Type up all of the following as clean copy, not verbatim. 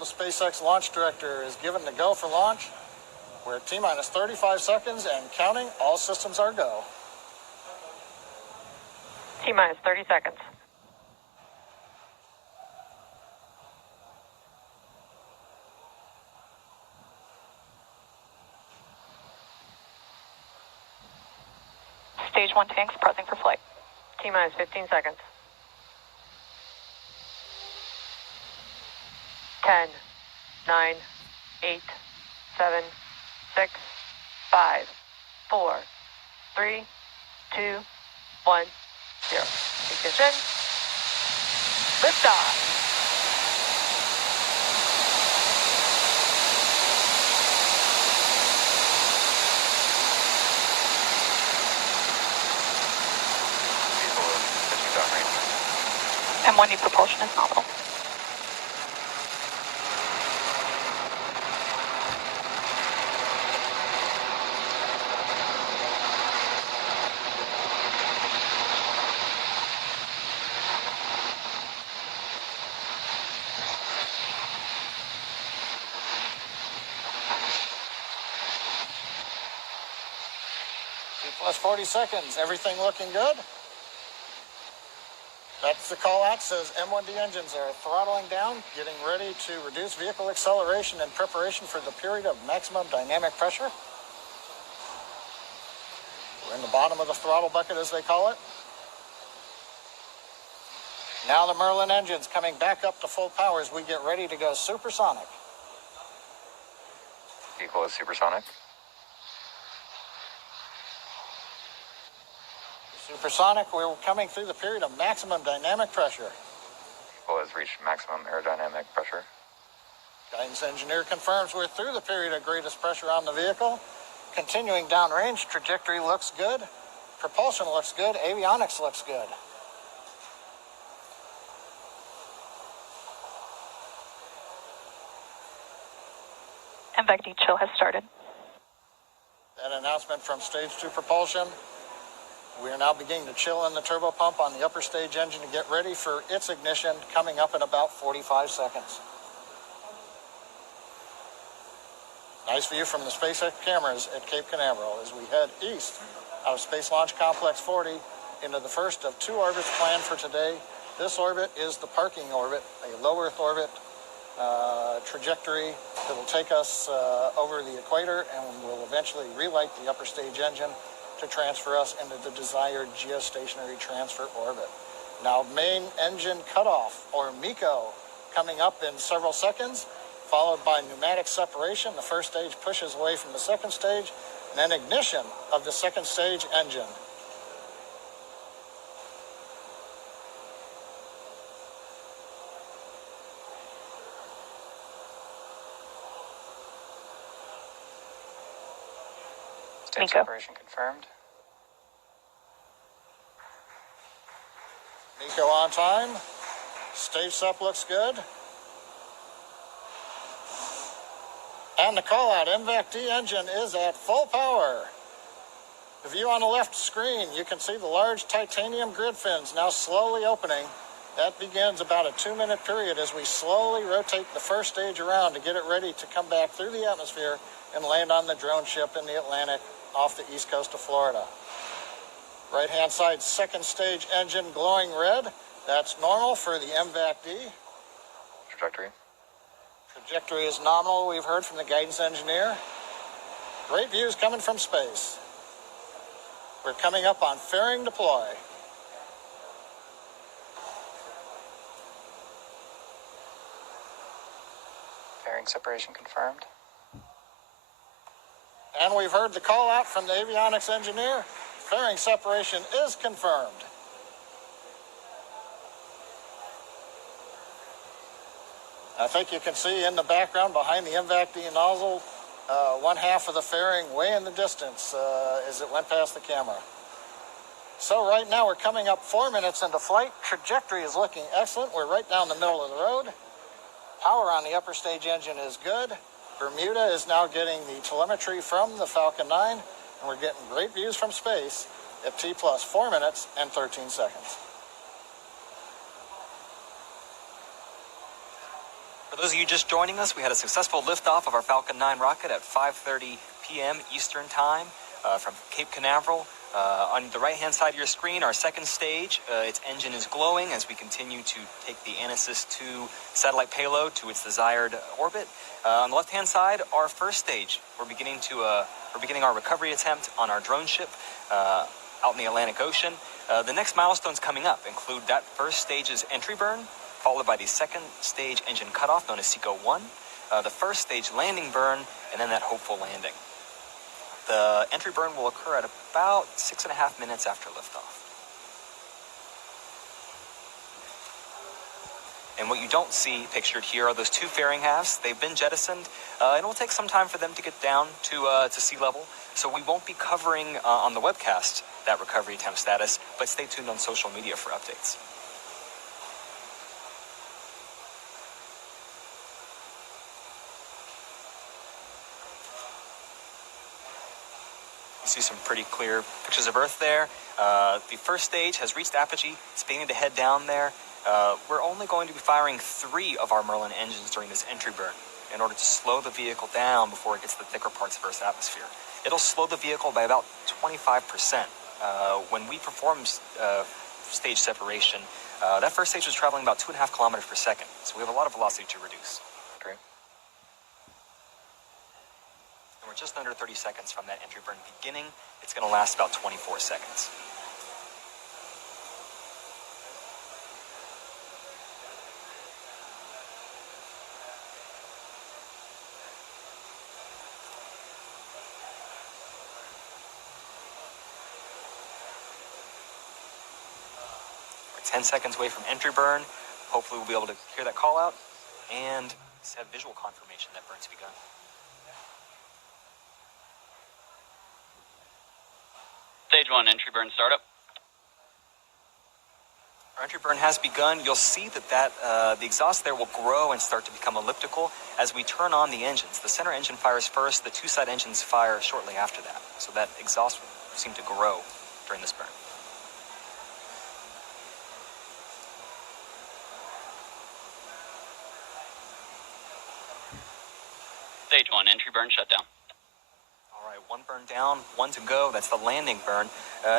the SpaceX launch director, is given the go for launch. We're at T-minus 35 seconds and counting. All systems are go. T-minus 30 seconds. Stage 1 tanks pressing for flight. T-minus 15 seconds. 10, 9, 8, 7, 6, 5, 4, 3, 2, 1, 0. Ignition. Liftoff. M1 propulsion is nominal. Plus 40 seconds. Everything looking good? That's the call out. Says M1D engines are throttling down, getting ready to reduce vehicle acceleration in preparation for the period of maximum dynamic pressure. We're in the bottom of the throttle bucket, as they call it. Now the Merlin engines coming back up to full power as we get ready to go supersonic. Equal as supersonic. Supersonic, we're coming through the period of maximum dynamic pressure. Equal has reached maximum aerodynamic pressure. Guidance engineer confirms we're through the period of greatest pressure on the vehicle. Continuing downrange, trajectory looks good. Propulsion looks good. Avionics looks good. MVAC-D chill has started. An announcement from stage 2 propulsion. We are now beginning to chill in the turbo pump on the upper stage engine to get ready for its ignition, coming up in about 45 seconds. Nice view from the SpaceX cameras at Cape Canaveral as we head east out of Space Launch Complex 40 into the first of 2 orbits planned for today. This orbit is the parking orbit, a low Earth orbit trajectory that will take us over the equator and will eventually relight the upper stage engine to transfer us into the desired geostationary transfer orbit. Now, main engine cutoff, or MECO, coming up in several seconds, followed by pneumatic separation. The first stage pushes away from the second stage, and then ignition of the second stage engine. Stage separation confirmed. MECO on time. Stage sep looks good. And the call out, MVAC-D engine is at full power. The view on the left screen, you can see the large titanium grid fins now slowly opening. That begins about a 2-minute period as we slowly rotate the first stage around to get it ready to come back through the atmosphere and land on the drone ship in the Atlantic off the east coast of Florida. Right-hand side, second stage engine glowing red. That's normal for the MVAC-D. Trajectory. Trajectory is nominal, we've heard from the guidance engineer. Great views coming from space. We're coming up on fairing deploy. Fairing separation confirmed. And we've heard the call out from the avionics engineer. Fairing separation is confirmed. I think you can see in the background behind the MVAC-D nozzle, one half of the fairing way in the distance as it went past the camera. So right now we're coming up 4 minutes into flight. Trajectory is looking excellent. We're right down the middle of the road. Power on the upper stage engine is good. Bermuda is now getting the telemetry from the Falcon 9, and we're getting great views from space at T plus 4 minutes and 13 seconds. For those of you just joining us, we had a successful liftoff of our Falcon 9 rocket at 5:30 p.m. Eastern Time from Cape Canaveral. On the right-hand side of your screen, our second stage, its engine is glowing as we continue to take the ANASIS II satellite payload to its desired orbit. On the left-hand side, our first stage. We're beginning our recovery attempt on our drone ship out in the Atlantic Ocean. The next milestones coming up include that first stage's entry burn, followed by the second stage engine cutoff, known as SECO-1, the first stage landing burn, and then that hopeful landing. The entry burn will occur at about 6.5 minutes after liftoff. And what you don't see pictured here are those two fairing halves. They've been jettisoned, and it will take some time for them to get down to sea level. So we won't be covering on the webcast that recovery attempt status, but stay tuned on social media for updates. You see some pretty clear pictures of Earth there. The first stage has reached apogee. It's beginning to head down there. We're only going to be firing 3 of our Merlin engines during this entry burn in order to slow the vehicle down before it gets to the thicker parts of Earth's atmosphere. It'll slow the vehicle by about 25%. When we performed stage separation, that first stage was traveling about 2.5 kilometers per second. So we have a lot of velocity to reduce. Great. We're just under 30 seconds from that entry burn beginning. It's going to last about 24 seconds. We're 10 seconds away from entry burn. Hopefully we'll be able to hear that call out and have visual confirmation that burn's begun. Stage 1, entry burn startup. Our entry burn has begun. You'll see that the exhaust there will grow and start to become elliptical as we turn on the engines. The center engine fires first, the 2 side engines fire shortly after that. So that exhaust will seem to grow during this burn. Stage 1, entry burn shutdown. All right, 1 burn down, 1 to go. That's the landing burn.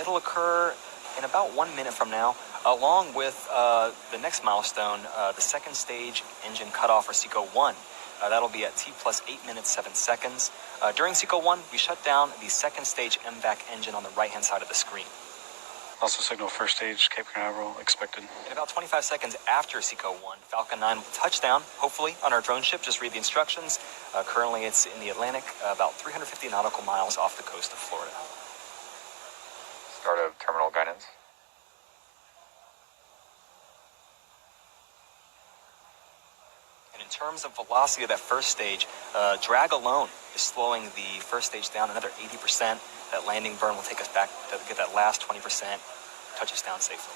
It'll occur in about 1 minute from now, along with the next milestone, the second stage engine cutoff, or SECO-1. That'll be at T plus 8 minutes, 7 seconds. During SECO-1, we shut down the second stage MVAC engine on the right-hand side of the screen. Also signal first stage, Cape Canaveral, expected. In about 25 seconds after SECO-1, Falcon 9 will touch down, hopefully, on our drone ship. Just read the instructions. Currently, it's in the Atlantic, about 350 nautical miles off the coast of Florida. Start of terminal guidance. And in terms of velocity of that first stage, drag alone is slowing the first stage down another 80%. That landing burn will take us back to get that last 20%, touch us down safely.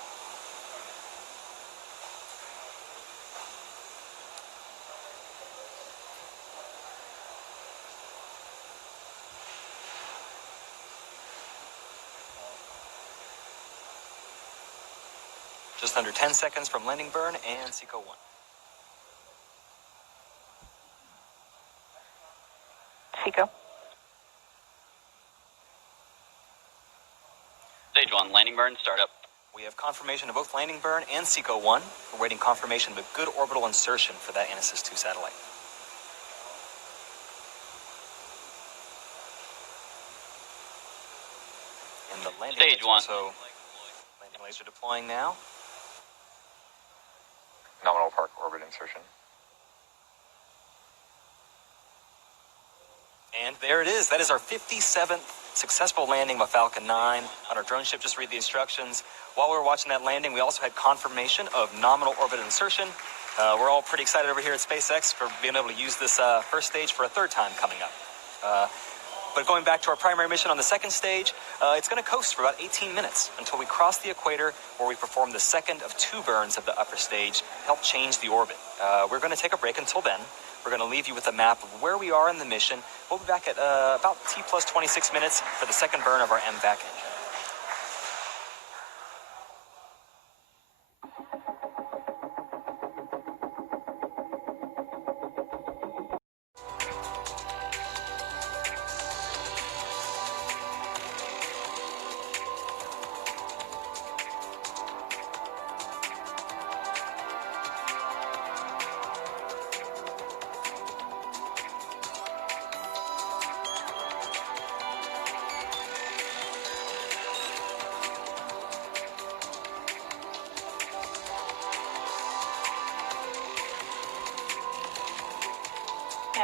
Just under 10 seconds from landing burn and SECO-1. SECO. Stage 1, landing burn startup. We have confirmation of both landing burn and SECO-1. We're waiting confirmation of a good orbital insertion for that ANASIS II satellite. And the landing Stage 1. So landing laser deploying now. Nominal park orbit insertion. And there it is. That is our 57th successful landing of a Falcon 9 on our drone ship. Just read the instructions. While we were watching that landing, we also had confirmation of nominal orbit insertion. We're all pretty excited over here at SpaceX for being able to use this first stage for a third time coming up. But going back to our primary mission on the second stage, it's going to coast for about 18 minutes until we cross the equator, where we perform the second of 2 burns of the upper stage to help change the orbit. We're going to take a break until then. We're going to leave you with a map of where we are in the mission. We'll be back at about T plus 26 minutes for the second burn of our MVAC engine.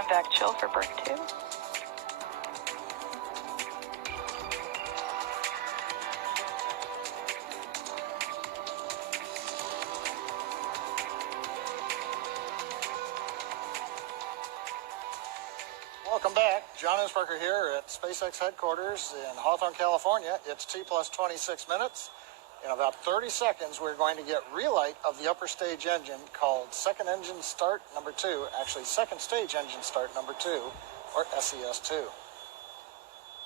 Contact chill for burn 2. Welcome back. John Innsbrucker here at SpaceX headquarters in Hawthorne, California. It's T plus 26 minutes. In about 30 seconds, we're going to get relight of the upper stage engine called second engine start number 2, actually second stage engine start number 2, or SES2.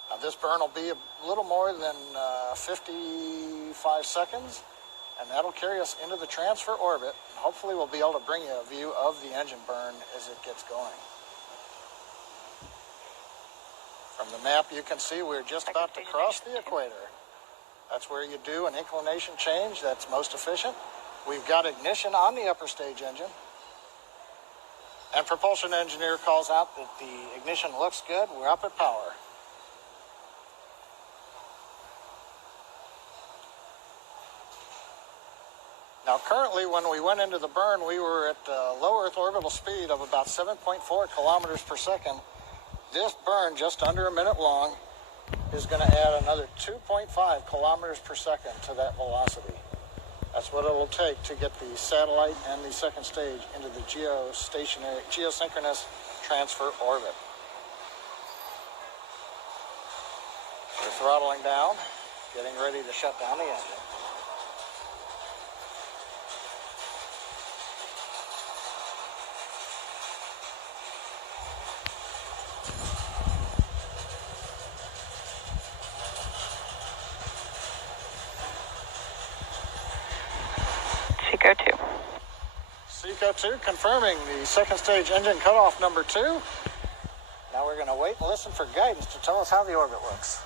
Now this burn will be a little more than 55 seconds, and that'll carry us into the transfer orbit. And hopefully we'll be able to bring you a view of the engine burn as it gets going. From the map, you can see we're just about to cross the equator. That's where you do an inclination change that's most efficient. We've got ignition on the upper stage engine. And propulsion engineer calls out that the ignition looks good. We're up at power. Now, currently, when we went into the burn, we were at low Earth orbital speed of about 7.4 kilometers per second. This burn, just under a minute long, is going to add another 2.5 kilometers per second to that velocity. That's what it'll take to get the satellite and the second stage into the geosynchronous transfer orbit. We're throttling down, getting ready to shut down the engine. Seco 2. Seco 2 confirming the second stage engine cutoff number 2. Now we're going to wait and listen for guidance to tell us how the orbit looks.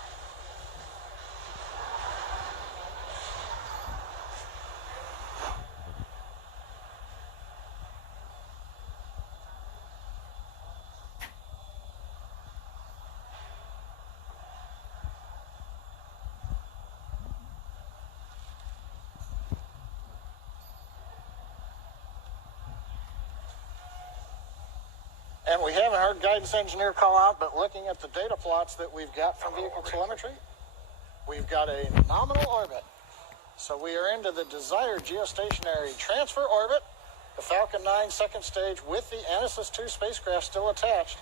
And we haven't heard guidance engineer call out, but looking at the data plots that we've got from vehicle telemetry, we've got a nominal orbit. So we are into the desired geostationary transfer orbit, the Falcon 9 second stage with the ANASIS II spacecraft still attached.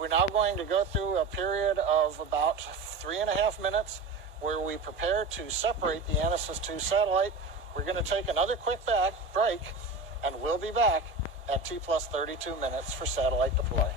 We're now going to go through a period of about 3.5 minutes where we prepare to separate the ANASIS II satellite. We're going to take another quick break, and we'll be back at T plus 32 minutes for satellite deploy.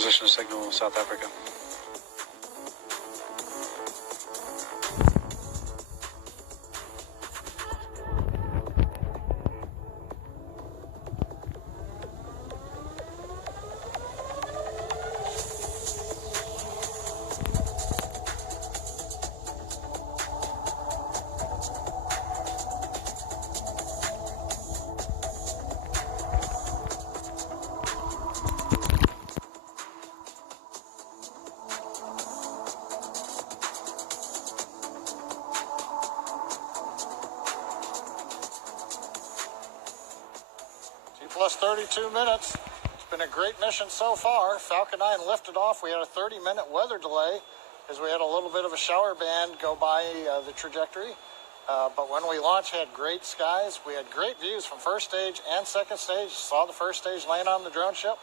position signal South Africa. Plus 32 minutes. It's been a great mission so far. Falcon 9 lifted off. We had a 30-minute weather delay as we had a little bit of a shower band go by the trajectory. But when we launched, had great skies. We had great views from first stage and second stage. Saw the first stage land on the drone ship.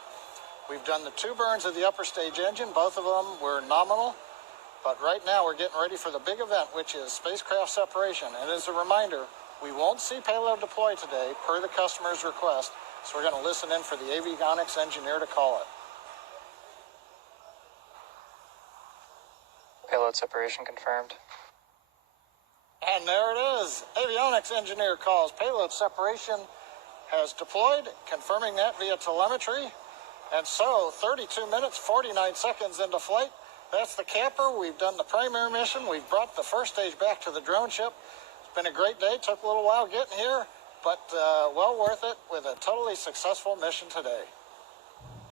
We've done the 2 burns of the upper stage engine. Both of them were nominal. But right now we're getting ready for the big event, which is spacecraft separation. And as a reminder, we won't see payload deploy today per the customer's request. So we're going to listen in for the avionics engineer to call it. Payload separation confirmed. And there it is. Avionics engineer calls. Payload separation has deployed, confirming that via telemetry. And so 32 minutes, 49 seconds into flight. That's the camper. We've done the primary mission. We've brought the first stage back to the drone ship. It's been a great day. Took a little while getting here, but well worth it with a totally successful mission today.